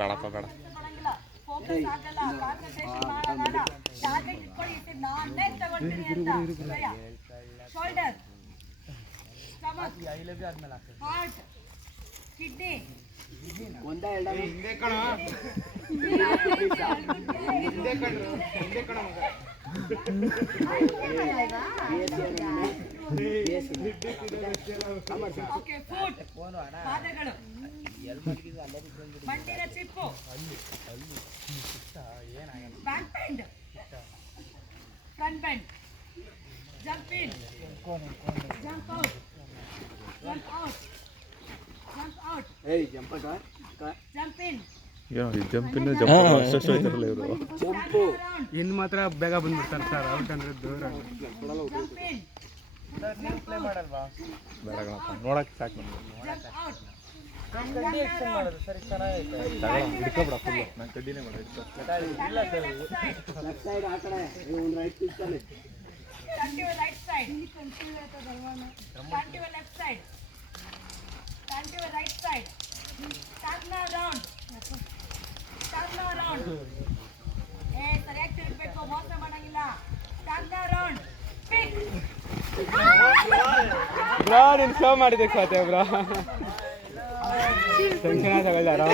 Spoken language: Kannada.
ಬೇಡಪ್ಪ ಬೇಡ. ಫೋಕಸ್ ಆಗಲ್ಲ, ಕಾನ್ಸಂಟ್ರೇಷನ್ ಮಾಡಲ್ಲ. ಟಾರ್ಗೆಟ್ ಇಟ್ಕೊಳ್ಳಿ, ಇದು ನಾನೇ ತಗೊಳ್ತೀನಿ ಅಂತ. Shoulder, stomach, heart, kidney. ಒಂದೇ ಹಿಂದೆ ಕಣ ಓಕೆ, ಫುಟ್, ಪಾದಗಳು, ಮಂಡಿನ ಚಿಪ್ಪು, back bend, front bend, jump in, jump out, jump out, jump out, jump in, ಜಂಪಿನ ಜಂಪ್ ಅಷ್ಟು ಹೋಯ್ತಾರಲ್ಲ ಇವರು. ಜಂಪು ಇನ್ನು ಮಾತ್ರ ಬೇಗ ಬಂದ್ಬಿಡ್ತಾರೆ ಸರ್. ಔಟ್ ಅಂದ್ರೆ ದೂರ. ಜಂಪ್ ಇನ್, ಬೇಡ ಕಣಪ್ಪ, ನೋಡಕ್ಕೆ ಸಾಕು ನಮ್ಗೆ. ಜಂಪ್ ಔಟ್, ಹಿಡ್ಕೊಬಿಡ ಫುಲ್ಲು. ನಾನು ಕಡ್ಡಿನೇ ಮಾಡ ಲೆಫ್ಟ್ ಸೈಡ್ ಆ ಕಡೆ ಒಂದು ರೈಟ್ ತಿಳ್ಕೊಳ್ಳಿ. turn to your right side, turn to your left side, turn to your right side, turn around, ಸರಿಯಾಗಿ ತಿರುಗಬೇಕು, ಮೋಸ ಮಾಡಂಗಿಲ್ಲ. ಟರ್ನ್ ಅರೌಂಡ್, ಪಿಕ್. ಬ್ರೋ ನೀನು ಶೋ ಮಾಡಿದ್ದಕ್ಕೆ ಸಾಧ್ಯ ಬ್ರೋ. ಟೆನ್ಷನ್ ಆಗಲ್ಲ ಆರಾಮ.